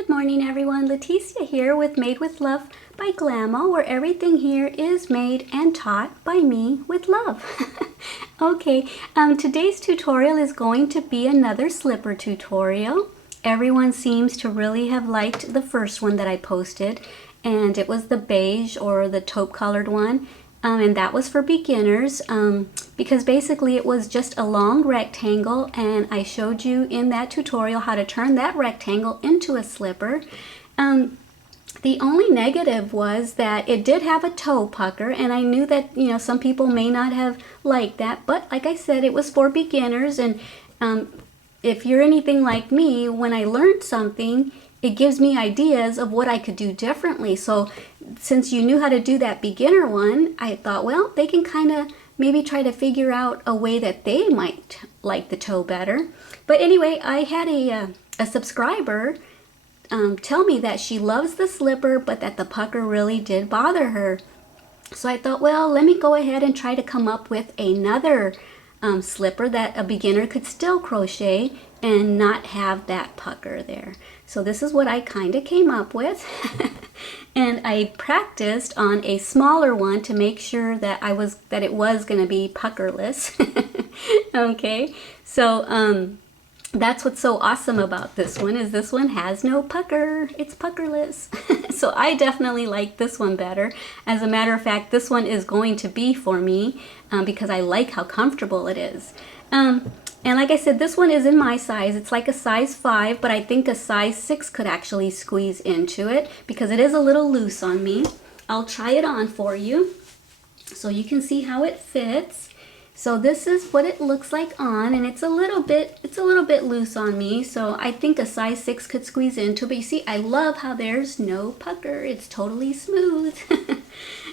Good morning everyone, Leticia here with Made with Love by Glama, where everything here is made and taught by me with love. Okay, today's tutorial is going to be another slipper tutorial. Everyone seems to really have liked the first one that I posted, and it was the beige or the taupe colored one. And that was for beginners because basically it was just a long rectangle, and I showed you in that tutorial how to turn that rectangle into a slipper. The only negative was that it did have a toe pucker, and I knew that some people may not have liked that, but like I said, it was for beginners. And if you're anything like me, when I learned something, it gives me ideas of what I could do differently. So since you knew how to do that beginner one, I thought, well, they can kind of maybe try to figure out a way that they might like the toe better. But anyway, I had a subscriber tell me that she loves the slipper, but that the pucker really did bother her. So I thought, well, let me go ahead and try to come up with another slipper that a beginner could still crochet and not have that pucker there. So this is what I kind of came up with. And I practiced on a smaller one to make sure that it was going to be puckerless. Okay, so that's what's so awesome about this one, is this one has no pucker. It's puckerless. So I definitely like this one better. As a matter of fact, this one is going to be for me because I like how comfortable it is. And like I said, this one is in my size. It's like a size 5, but I think a size 6 could actually squeeze into it because it is a little loose on me. I'll try it on for you so you can see how it fits. So this is what it looks like on, and it's a little bit loose on me, so I think a size 6 could squeeze into. But you see, I love how there's no pucker. It's totally smooth.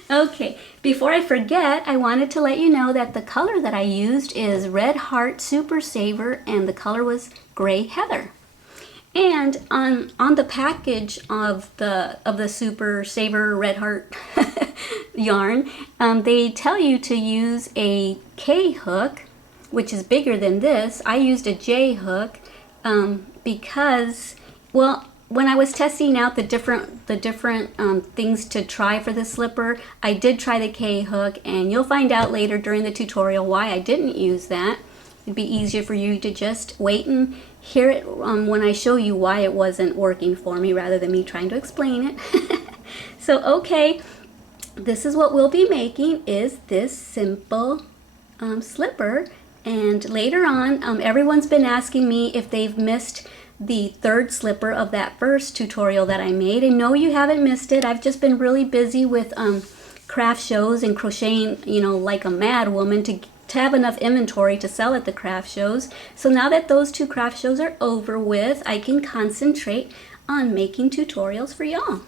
Okay, before I forget, I wanted to let you know that the color that I used is Red Heart Super Saver, and the color was Gray Heather. And on the package of the Super Saver Red Heart yarn, they tell you to use a K hook, which is bigger than this. I used a J hook because, well, when I was testing out the different things to try for the slipper, I did try the K hook, and you'll find out later during the tutorial why I didn't use that. It'd be easier for you to just wait and hear it when I show you why it wasn't working for me, rather than me trying to explain it. So okay, this is what we'll be making, is this simple slipper. And later on, everyone's been asking me if they've missed the third slipper of that first tutorial that I made. And no, you haven't missed it. I've just been really busy with craft shows and crocheting, like a mad woman to have enough inventory to sell at the craft shows. So now that those 2 craft shows are over with, I can concentrate on making tutorials for y'all.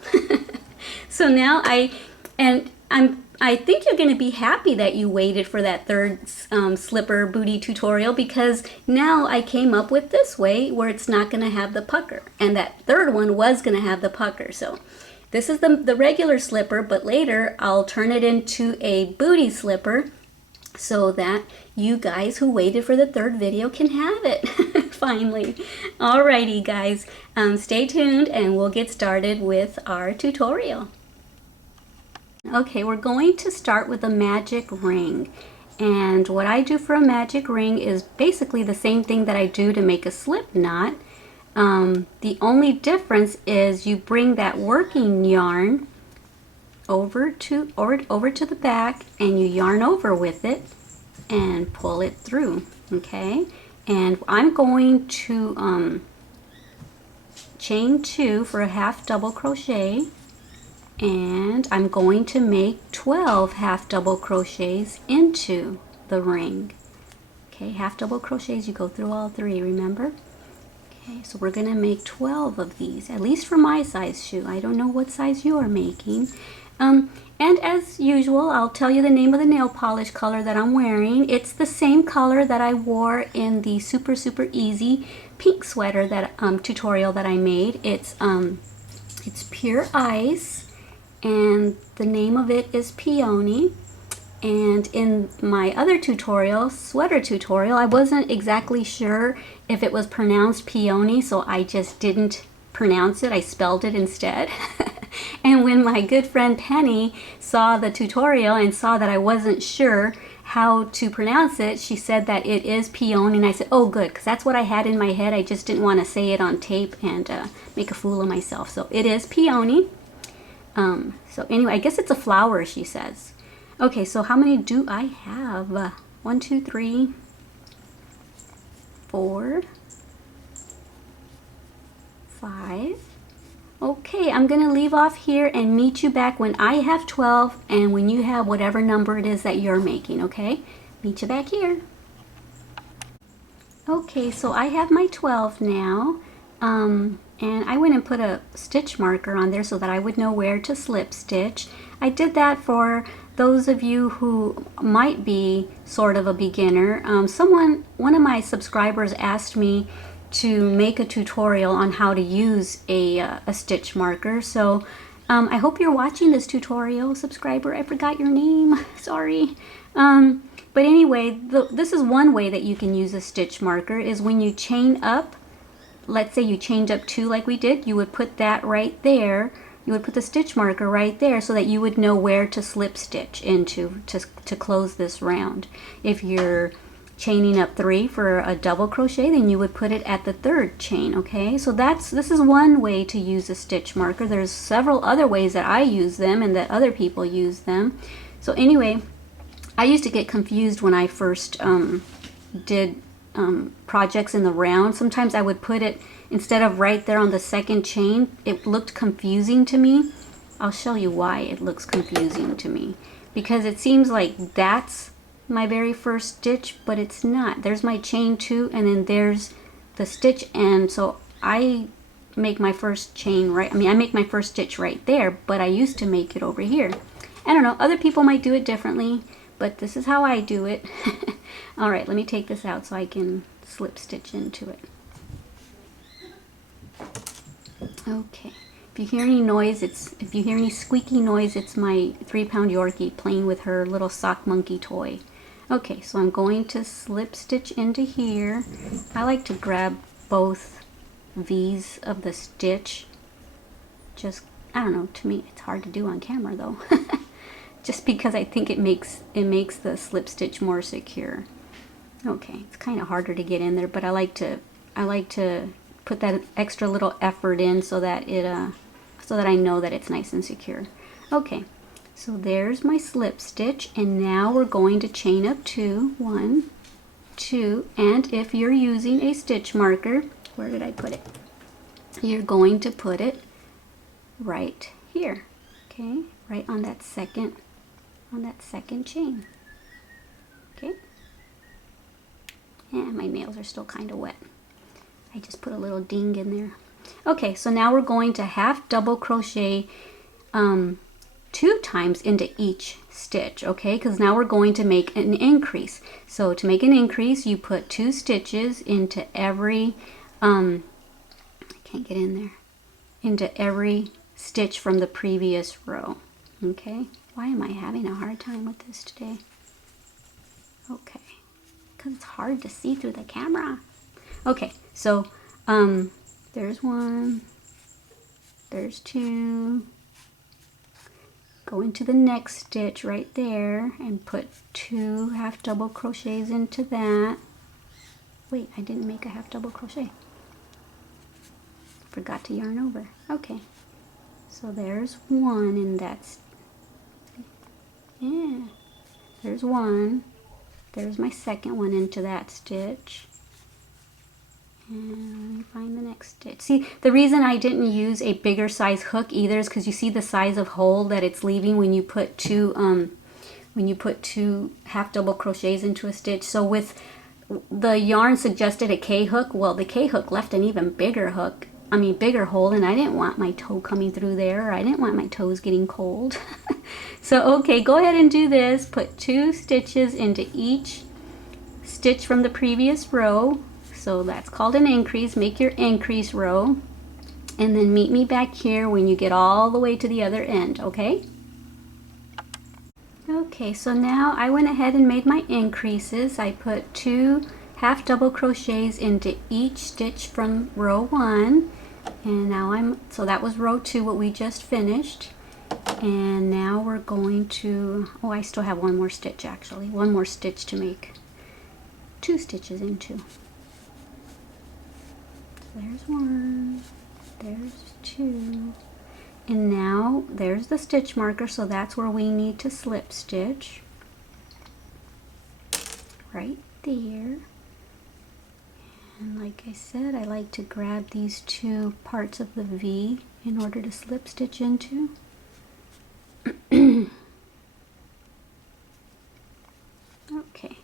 So now I think you're going to be happy that you waited for that third slipper booty tutorial, because now I came up with this way where it's not going to have the pucker, and that third one was going to have the pucker. So this is the regular slipper, but later I'll turn it into a booty slipper so that you guys who waited for the third video can have it finally. Alrighty guys, stay tuned and we'll get started with our tutorial. Okay, we're going to start with a magic ring, and what I do for a magic ring is basically the same thing that I do to make a slip knot. The only difference is you bring that working yarn over to the back, and you yarn over with it and pull it through. Okay, and I'm going to chain 2 for a half double crochet, and I'm going to make 12 half double crochets into the ring. Okay, half double crochets, you go through all 3, remember? Okay, so we're going to make 12 of these, at least for my size shoe. I don't know what size you are making. And as usual, I'll tell you the name of the nail polish color that I'm wearing. It's the same color that I wore in the super easy pink sweater that tutorial that I made. It's Pure Ice, and the name of it is Peony. And in my other tutorial, sweater tutorial, I wasn't exactly sure if it was pronounced peony, so I just didn't pronounce it. I spelled it instead. And when my good friend Penny saw the tutorial and saw that I wasn't sure how to pronounce it, she said that it is peony, and I said, oh good, because that's what I had in my head. I just didn't want to say it on tape and make a fool of myself. So it is peony. So anyway, I guess it's a flower, she says. Okay, so how many do I have? 1, 2, 3, 4, 5. Okay, I'm gonna leave off here and meet you back when I have 12 and when you have whatever number it is that you're making, okay? Meet you back here. Okay, so I have my 12 now, and I went and put a stitch marker on there so that I would know where to slip stitch. I did that for those of you who might be sort of a beginner. One of my subscribers asked me to make a tutorial on how to use a stitch marker. So I hope you're watching this tutorial, subscriber. I forgot your name, sorry. But anyway, this is one way that you can use a stitch marker, is when you chain up. Let's say you chained up 2 like we did, you would put that right there. You would put the stitch marker right there so that you would know where to slip stitch into to close this round. If you're chaining up 3 for a double crochet, then you would put it at the 3rd chain, okay? So this is one way to use a stitch marker. There's several other ways that I use them and that other people use them. So anyway, I used to get confused when I first did projects in the round. Sometimes I would put it instead of right there on the 2nd chain. It looked confusing to me. I'll show you why it looks confusing to me, because it seems like that's my very first stitch, but it's not. There's my chain 2 and then there's the stitch, and so I make my first chain right, I make my first stitch right there, but I used to make it over here. I don't know, other people might do it differently, but this is how I do it. All right, let me take this out so I can slip stitch into it. Okay, if you hear any noise, if you hear any squeaky noise, it's my 3-pound Yorkie playing with her little sock monkey toy. Okay, so I'm going to slip stitch into here. I like to grab both V's of the stitch. Just, I don't know, to me it's hard to do on camera though. Just because I think it makes the slip stitch more secure. Okay, it's kind of harder to get in there, but I like to put that extra little effort in so that I know that it's nice and secure. Okay. So there's my slip stitch, and now we're going to chain up 2, 1, 2, and if you're using a stitch marker, where did I put it? You're going to put it right here, okay? Right on that second chain, okay? And my nails are still kind of wet. I just put a little ding in there. Okay, so now we're going to half double crochet 2 times into each stitch, okay? Because now we're going to make an increase. So to make an increase, you put 2 stitches into every, I can't get in there, into every stitch from the previous row, okay? Why am I having a hard time with this today? Okay, because it's hard to see through the camera. Okay, so there's 1, there's 2, go into the next stitch right there and put 2 half double crochets into that. Wait, I didn't make a half double crochet. Forgot to yarn over. Okay, so there's 1 in that. Yeah, there's 1. There's my second one into that stitch. And let me find the next stitch. See, the reason I didn't use a bigger size hook either is because you see the size of hole that it's leaving when you put 2 half double crochets into a stitch. So with the yarn suggested a K hook, well, the K hook left an even bigger hook. Bigger hole, and I didn't want my toe coming through there. Or I didn't want my toes getting cold. So okay, go ahead and do this. Put 2 stitches into each stitch from the previous row. So that's called an increase. Make your increase row, and then meet me back here when you get all the way to the other end, okay? Okay, so now I went ahead and made my increases. I put 2 half double crochets into each stitch from row 1. And now so that was row 2, what we just finished. And now we're going to, oh, I still have one more stitch actually, one more stitch to make 2 stitches into. So there's 1, there's 2, and now there's the stitch marker, so that's where we need to slip stitch right there. And like I said, I like to grab these 2 parts of the V in order to slip stitch into. Okay,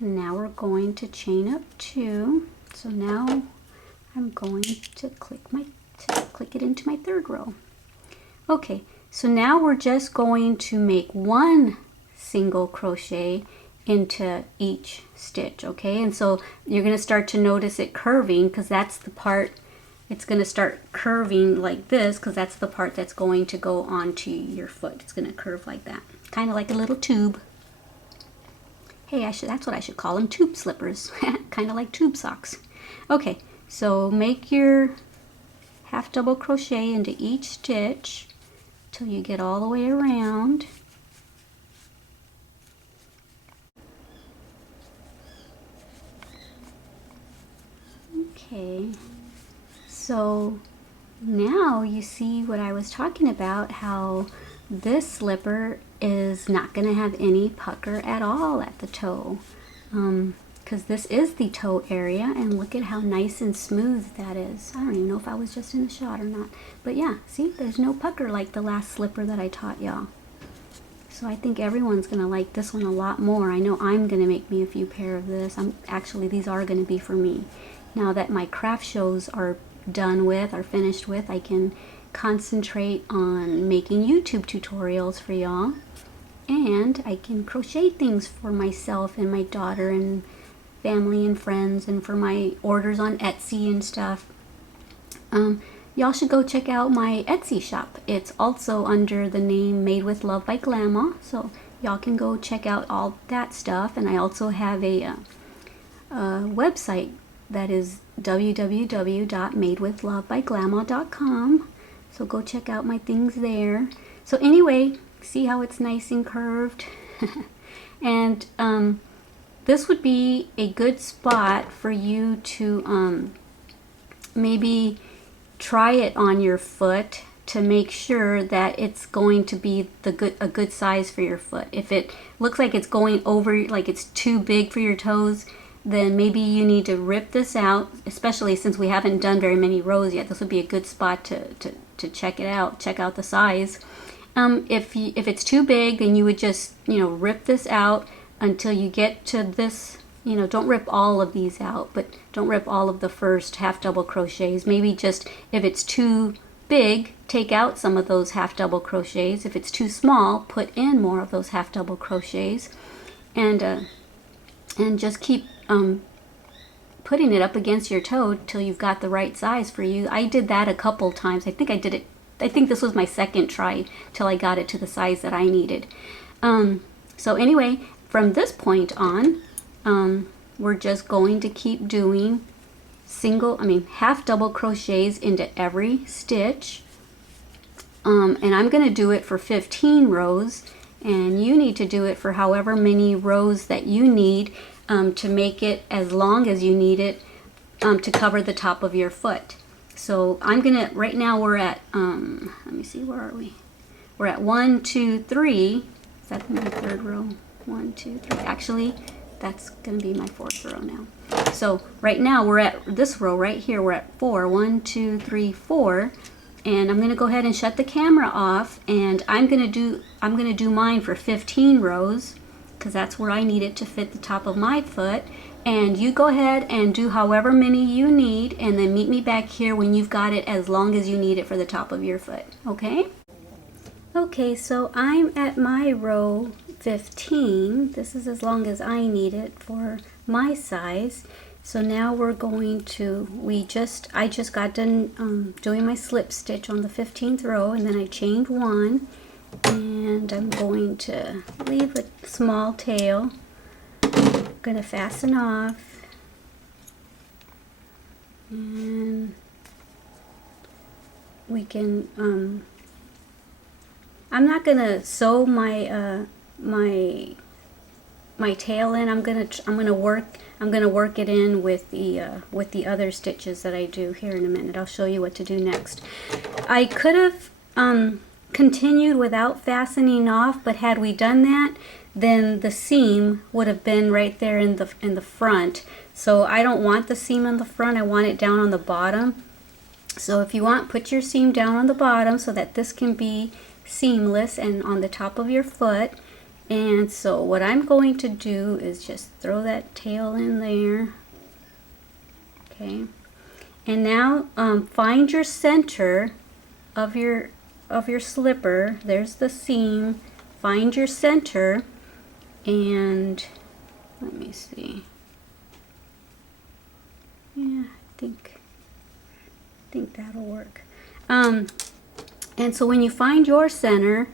and now we're going to chain up 2. So now I'm going to click it into my 3rd row. Okay, so now we're just going to make 1 single crochet into each stitch, okay? And so you're going to start to notice it curving, because that's the part, it's going to start curving like this, because that's the part that's going to go onto your foot. It's going to curve like that, kind of like a little tube. Hey, that's what I should call them, tube slippers, kind of like tube socks. Okay, so make your half double crochet into each stitch till you get all the way around. Okay, so now you see what I was talking about, how this slipper is not going to have any pucker at all at the toe, because this is the toe area, and look at how nice and smooth that is. I don't even know if I was just in the shot or not, but yeah, see, there's no pucker like the last slipper that I taught y'all. So I think everyone's going to like this one a lot more. I know I'm going to make me a few pair of this. Actually, these are going to be for me. Now that my craft shows are done with, are finished with, I can concentrate on making YouTube tutorials for y'all, and I can crochet things for myself and my daughter and family and friends, and for my orders on Etsy and stuff. Y'all should go check out my Etsy shop. It's also under the name Made with Love by Glama, so y'all can go check out all that stuff. And I also have a website that is www.madewithlovebyglama.com, so go check out my things there. So anyway, see how it's nice and curved? And this would be a good spot for you to maybe try it on your foot to make sure that it's going to be a good size for your foot. If it looks like it's going over, like it's too big for your toes, then maybe you need to rip this out, especially since we haven't done very many rows yet. This would be a good spot to check it out, check out the size. If it's too big, then you would just, rip this out until you get to this, don't rip all of these out, but don't rip all of the first half double crochets. Maybe just, if it's too big, take out some of those half double crochets. If it's too small, put in more of those half double crochets, and just keep putting it up against your toe till you've got the right size for you. I did that a couple times. I think this was my 2nd try till I got it to the size that I needed. So anyway, from this point on, we're just going to keep doing half double crochets into every stitch. And I'm going to do it for 15 rows, and you need to do it for however many rows that you need to make it as long as you need it to cover the top of your foot. So I'm gonna, right now we're at, let me see, where are we? We're at 1, 2, 3. Is that my 3rd row? 1, 2, 3. Actually, that's gonna be my 4th row now. So right now we're at this row right here. We're at 4. 1, 2, 3, 4. And I'm gonna go ahead and shut the camera off, and I'm gonna do mine for 15 rows, because that's where I need it to fit the top of my foot. And you go ahead and do however many you need, and then meet me back here when you've got it as long as you need it for the top of your foot, okay? Okay, so I'm at my row 15. This is as long as I need it for my size. So now we're going to, I just got done doing my slip stitch on the 15th row, and then I chained 1, and I'm going to leave a small tail. I'm going to fasten off, and I'm not gonna sew my my tail in. I'm gonna work it in with the other stitches that I do here in a minute. I'll show you what to do next. I could have continued without fastening off, but had we done that, then the seam would have been right there in the front. So I don't want the seam on the front. I want it down on the bottom. So if you want, put your seam down on the bottom so that this can be seamless and on the top of your foot. And so what I'm going to do is just throw that tail in there. Okay. And now find your center of your slipper. There's the seam. Find your center, and let me see. Yeah, I think that'll work. And so when you find your center,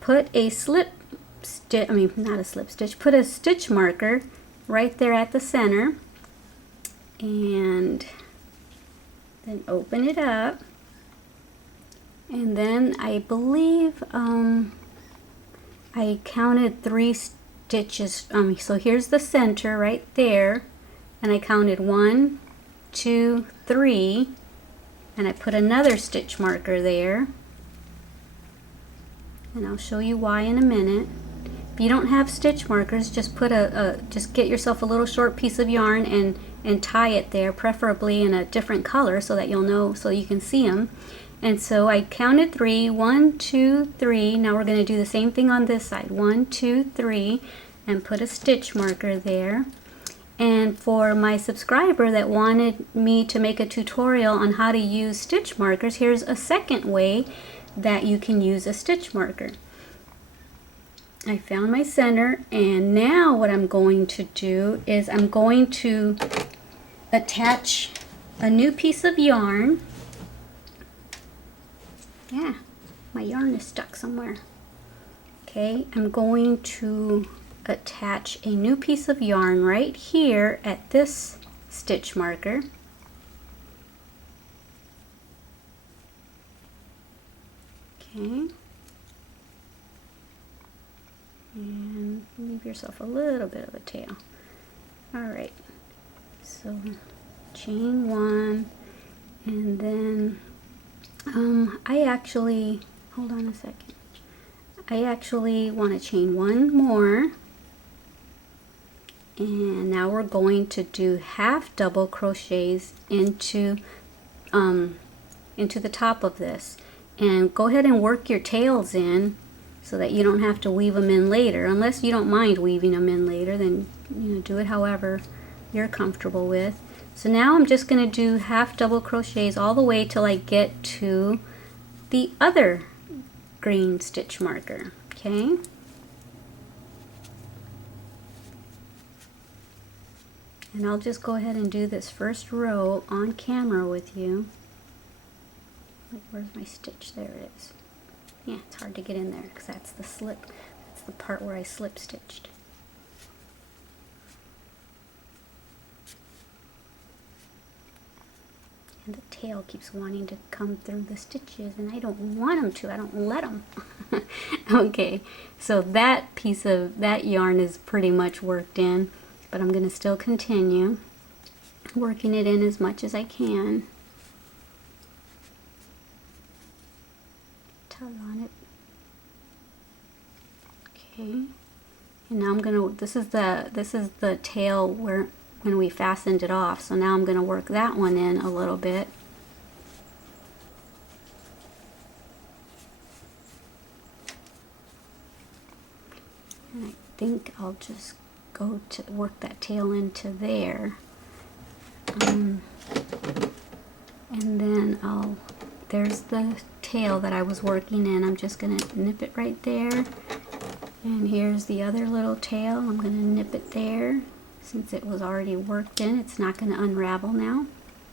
put a slip stitch, not a slip stitch, put a stitch marker right there at the center, and then open it up. And then I believe I counted 3 stitches. So here's the center right there, and I counted 1, 2, 3, and I put another stitch marker there. And I'll show you why in a minute. If you don't have stitch markers, just put just get yourself a little short piece of yarn and tie it there, preferably in a different color so that you'll know, so you can see them. And so I counted 3, 1, 2, 3. Now we're going to do the same thing on this side. 1, 2, 3, and put a stitch marker there. And for my subscriber that wanted me to make a tutorial on how to use stitch markers, here's a second way that you can use a stitch marker. I found my center, and now what I'm going to do is I'm going to attach a new piece of yarn. Yeah, my yarn is stuck somewhere. Okay, I'm going to attach a new piece of yarn right here at this stitch marker. Okay. And leave yourself a little bit of a tail. Alright, so chain 1, and then I actually, hold on a second, I actually want to chain 1 more, and now we're going to do half double crochets into the top of this, and go ahead and work your tails in so that you don't have to weave them in later. Unless you don't mind weaving them in later, then do it however you're comfortable with. So now I'm just going to do half double crochets all the way till I get to the other green stitch marker. Okay. And I'll just go ahead and do this first row on camera with you. Like, where's my stitch? There it is. Yeah, it's hard to get in there because that's the slip. That's the part where I slip stitched. And the tail keeps wanting to come through the stitches, and I don't want them to. I don't let them. Okay, so that piece of that yarn is pretty much worked in, but I'm going to still continue working it in as much as I can. Tug on it. Okay, and now I'm gonna. This is the tail where when we fastened it off. So now I'm gonna work that one in a little bit. And I think I'll just go to work that tail into there, and then there's the tail that I was working in. I'm just gonna nip it right there, and here's the other little tail. I'm gonna nip it there. Since it was already worked in, it's not gonna unravel now.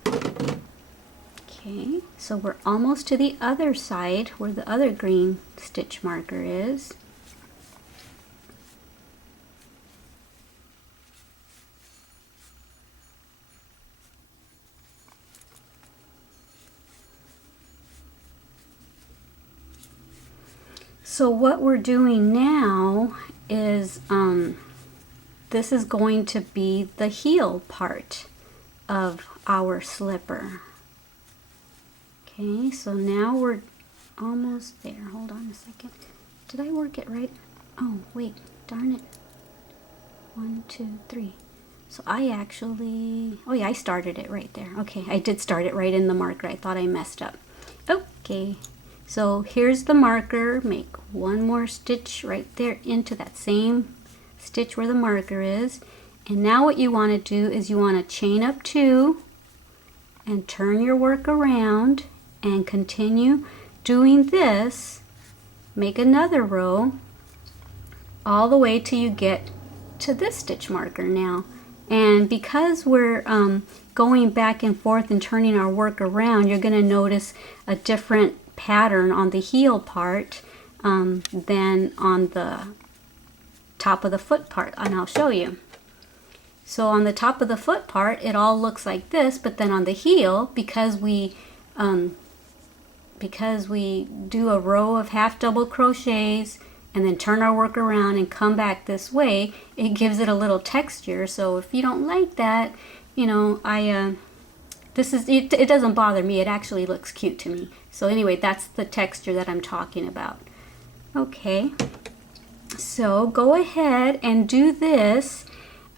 Okay, so we're almost to the other side where the other green stitch marker is. So what we're doing now is this is going to be the heel part of our slipper. Okay, so now we're almost there. Hold on a second. Did I work it right? Oh, wait, darn it. 1, 2, 3. So I actually, oh yeah, I started it right there. Okay, I did start it right in the marker. I thought I messed up. Okay, so here's the marker. Make one more stitch right there into that same stitch where the marker is. And now what you want to do is you want to chain up 2 and turn your work around and continue doing this. Make another row all the way till you get to this stitch marker now. And because we're going back and forth and turning our work around, you're going to notice a different pattern on the heel part than on the top of the foot part, and I'll show you. So on the top of the foot part, it all looks like this, but then on the heel, because we do a row of half double crochets and then turn our work around and come back this way, it gives it a little texture. So if you don't like that, you know, it doesn't bother me. It actually looks cute to me. So anyway, that's the texture that I'm talking about. Okay, so go ahead and do this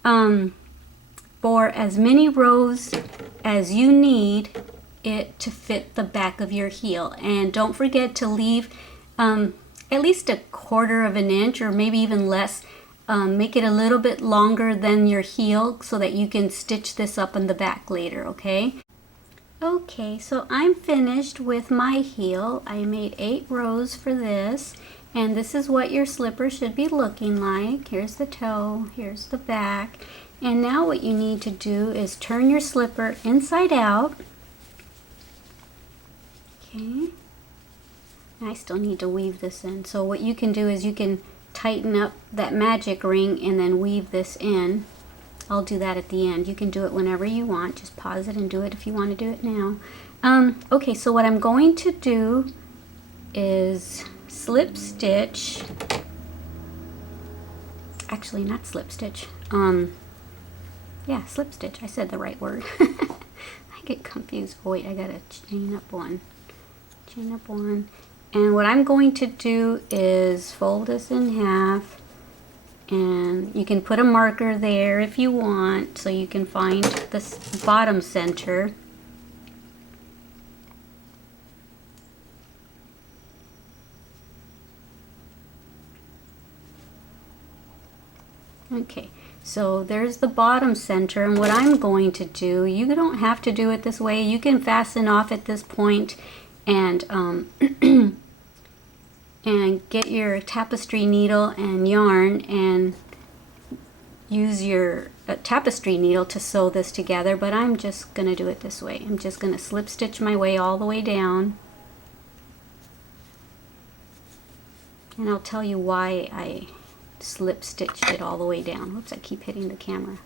for as many rows as you need it to fit the back of your heel. And don't forget to leave at least 1/4 of an inch or maybe even less. Make it a little bit longer than your heel so that you can stitch this up in the back later, okay? Okay, so I'm finished with my heel. I made 8 rows for this, and this is what your slipper should be looking like. Here's the toe, here's the back, and now what you need to do is turn your slipper inside out. Okay. I still need to weave this in. So what you can do is you can tighten up that magic ring and then weave this in. I'll do that at the end. You can do it whenever you want. Just pause it and do it if you want to do it now. Okay, so what I'm going to do is slip stitch. Actually, not slip stitch. Yeah, slip stitch. I said the right word. I get confused. Oh, wait, I gotta chain up 1. Chain up 1. And what I'm going to do is fold this in half, and you can put a marker there if you want so you can find this bottom center. Okay, so there's the bottom center, and what I'm going to do, you don't have to do it this way. You can fasten off at this point and and get your tapestry needle and yarn and use your tapestry needle to sew this together, but I'm just going to do it this way. I'm just going to slip stitch my way all the way down, and I'll tell you why I slip stitched it all the way down. Whoops, I keep hitting the camera.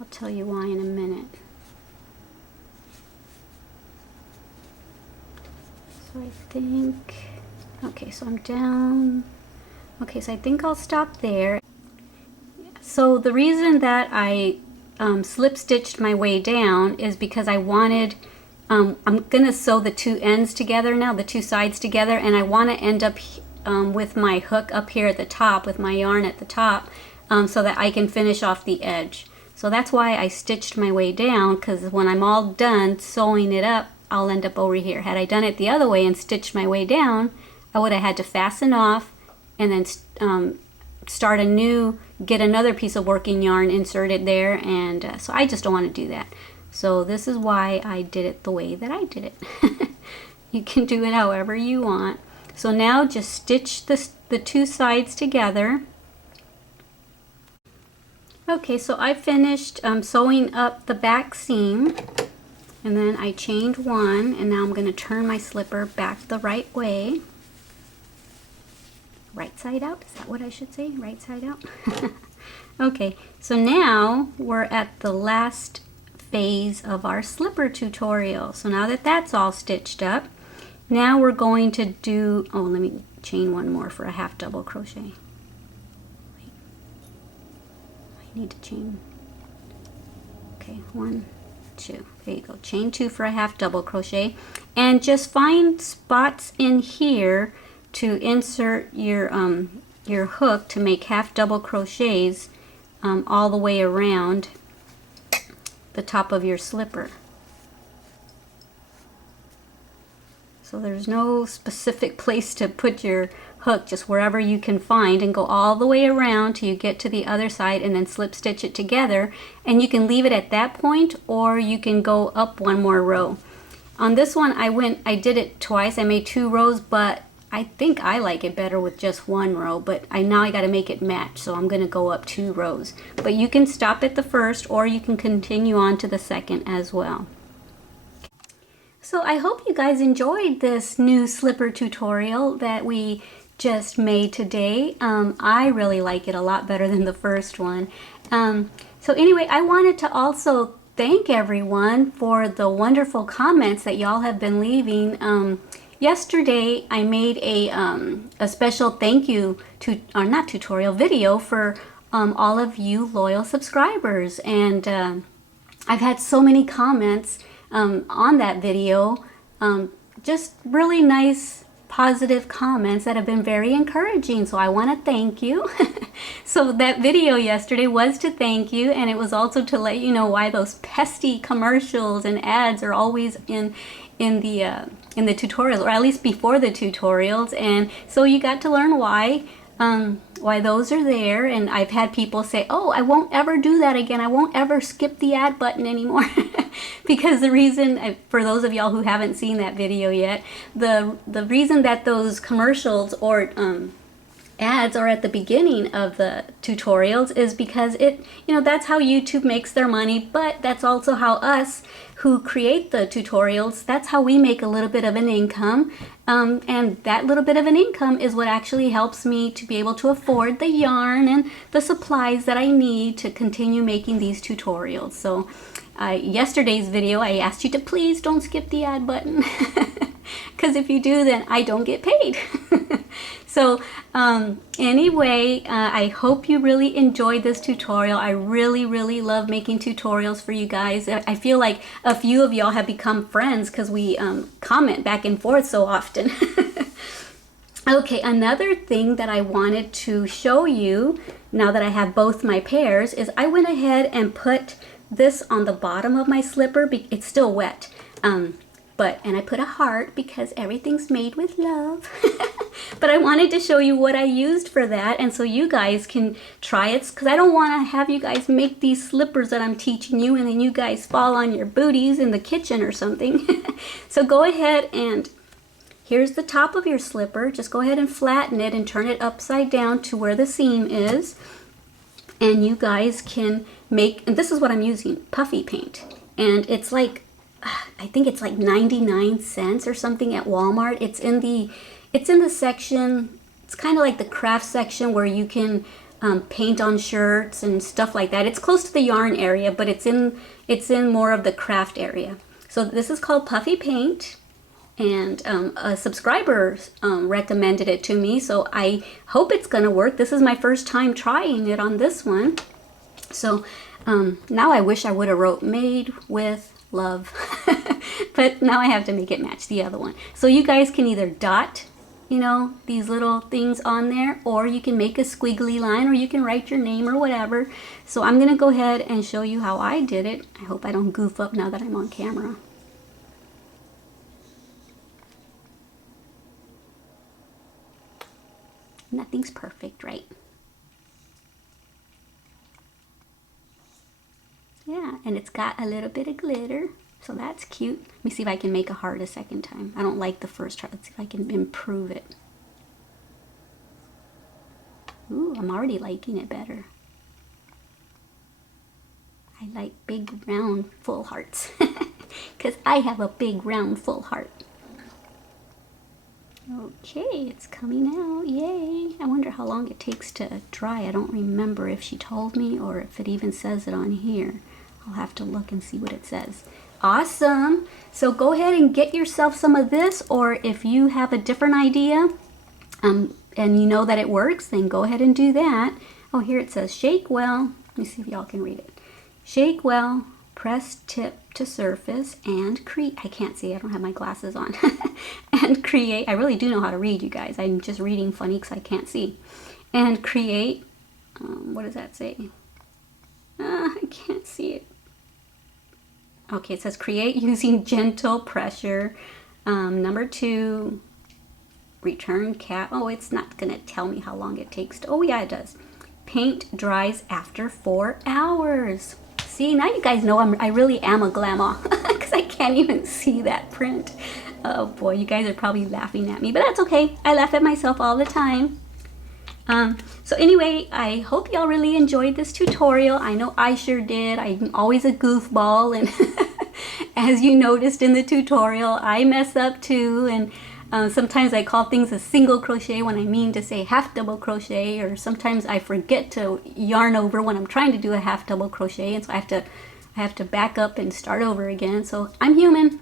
I'll tell you why in a minute. So I think, okay, so I'm down. Okay, so I think I'll stop there. So the reason that I slip stitched my way down is because I wanted, I'm gonna sew the 2 ends together now, the 2 sides together, and I want to end up with my hook up here at the top, with my yarn at the top, so that I can finish off the edge. So that's why I stitched my way down, because when I'm all done sewing it up, I'll end up over here. Had I done it the other way and stitched my way down, I would have had to fasten off and then start a new, get another piece of working yarn inserted there, and so I just don't want to do that. So this is why I did it the way that I did it. You can do it however you want. So now just stitch the 2 sides together. Okay, so I finished sewing up the back seam, and then I chained 1, and now I'm going to turn my slipper back the right way. Right side out, is that what I should say? Right side out? Okay, so now we're at the last phase of our slipper tutorial. So now that that's all stitched up, now we're going to do, oh, let me chain one more for a half double crochet. Wait. I need to chain. Okay, 1, 2. There you go. Chain 2 for a half double crochet, and just find spots in here to insert your hook to make half double crochets all the way around the top of your slipper. So there's no specific place to put your hook, just wherever you can find, and go all the way around till you get to the other side and then slip stitch it together. And you can leave it at that point, or you can go up one more row. On this one I did it twice. I made 2 rows, but I think I like it better with just 1 row, but now I got to make it match, so I'm going to go up 2 rows. But you can stop at the first, or you can continue on to the second as well. So I hope you guys enjoyed this new slipper tutorial that we just made today. I really like it a lot better than the first one. So anyway, I wanted to also thank everyone for the wonderful comments that y'all have been leaving. Yesterday I made a special thank you not tutorial video for all of you loyal subscribers, and I've had so many comments on that video, just really nice positive comments that have been very encouraging, so I want to thank you. So that video yesterday was to thank you, and it was also to let you know why those pesky commercials and ads are always in the tutorials, or at least before the tutorials. And so you got to learn why those are there. And I've had people say, oh, I won't ever do that again, I won't ever skip the ad button anymore. Because the reason, for those of y'all who haven't seen that video yet, the reason that those commercials or ads are at the beginning of the tutorials is because that's how YouTube makes their money, but that's also how us who create the tutorials, that's how we make a little bit of an income, and that little bit of an income is what actually helps me to be able to afford the yarn and the supplies that I need to continue making these tutorials. So yesterday's video, I asked you to please don't skip the ad button, because if you do, then I don't get paid. So anyway, I hope you really enjoyed this tutorial. I really love making tutorials for you guys. I feel like a few of y'all have become friends because we comment back and forth so often. Okay, another thing that I wanted to show you now that I have both my pairs is I went ahead and put this on the bottom of my slipper. It's still wet. And I put a heart because everything's made with love. But I wanted to show you what I used for that, and so you guys can try it, because I don't want to have you guys make these slippers that I'm teaching you and then you guys fall on your booties in the kitchen or something. So go ahead, and here's the top of your slipper. Just go ahead and flatten it and turn it upside down to where the seam is. And you guys can make, and this is what I'm using, puffy paint. And it's like, I think it's like 99 cents or something at Walmart. It's in the section, it's kind of like the craft section where you can paint on shirts and stuff like that. It's close to the yarn area, but it's in more of the craft area. So this is called puffy paint, and a subscriber recommended it to me, so I hope it's gonna work. This is my first time trying it on this one. So now I wish I would have wrote made with love. But now I have to make it match the other one. So you guys can either dot, these little things on there, or you can make a squiggly line, or you can write your name or whatever. So I'm gonna go ahead and show you how I did it. I hope I don't goof up now that I'm on camera. Nothing's perfect, right? Yeah, and it's got a little bit of glitter, so that's cute. Let me see if I can make a heart a second time. I don't like the first heart. Let's see if I can improve it. Ooh, I'm already liking it better. I like big, round, full hearts, because I have a big, round, full heart. Okay, it's coming out, yay. I wonder how long it takes to dry. I don't remember if she told me or if it even says it on here. I'll have to look and see what it says. Awesome. So go ahead and get yourself some of this, or if you have a different idea and you know that it works, then go ahead and do that. Oh, here it says shake well. Let me see if y'all can read it. Shake well, press tip to surface, and create. I can't see, I don't have my glasses on. And create. I really do know how to read, you guys. I'm just reading funny because I can't see. And create. What does that say? I can't see it. Okay, it says create using gentle pressure. Number 2, return cap. Oh, it's not gonna tell me how long it takes to, oh yeah, it does. Paint dries after 4 hours. See, now you guys know I really am a Glama because I can't even see that print. Oh boy, you guys are probably laughing at me, but that's okay. I laugh at myself all the time. So anyway, I hope y'all really enjoyed this tutorial. I know I sure did. I'm always a goofball, and as you noticed in the tutorial, I mess up too, and sometimes I call things a single crochet when I mean to say half double crochet, or sometimes I forget to yarn over when I'm trying to do a half double crochet, and so I have to back up and start over again. So I'm human.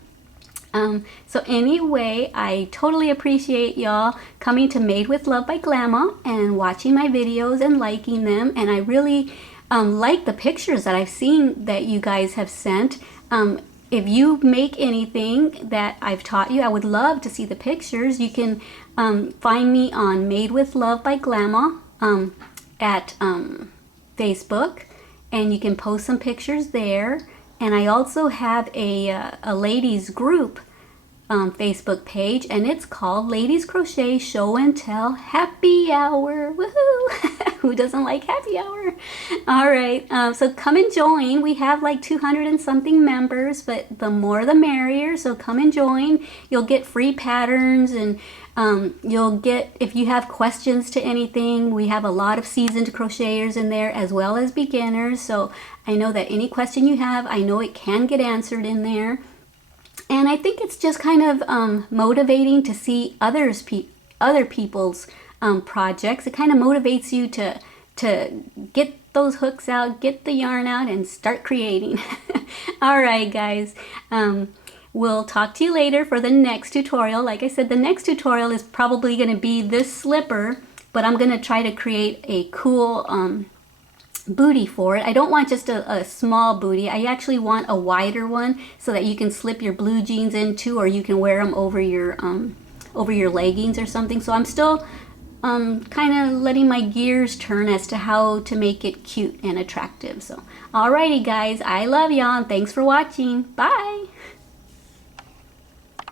So anyway, I totally appreciate y'all coming to Made with Love by Glama and watching my videos and liking them. And I really like the pictures that I've seen that you guys have sent. If you make anything that I've taught you, I would love to see the pictures. You can find me on Made with Love by Glama at Facebook, and you can post some pictures there. And I also have a ladies group Facebook page, and it's called Ladies Crochet Show and Tell Happy Hour. Woohoo! Who doesn't like happy hour? All right, so come and join. We have like 200 and something members, but the more the merrier, so come and join. You'll get free patterns, and you'll get, if you have questions to anything, we have a lot of seasoned crocheters in there as well as beginners. So I know that any question you have, I know it can get answered in there. And I think it's just kind of motivating to see other people's projects. It kind of motivates you to get those hooks out, get the yarn out, and start creating. All right, guys. We'll talk to you later for the next tutorial. Like I said, the next tutorial is probably going to be this slipper, but I'm going to try to create a cool booty for it. I don't want just a small booty. I actually want a wider one so that you can slip your blue jeans into, or you can wear them over your leggings or something. So I'm still kind of letting my gears turn as to how to make it cute and attractive. So alrighty guys, I love y'all and thanks for watching. Bye.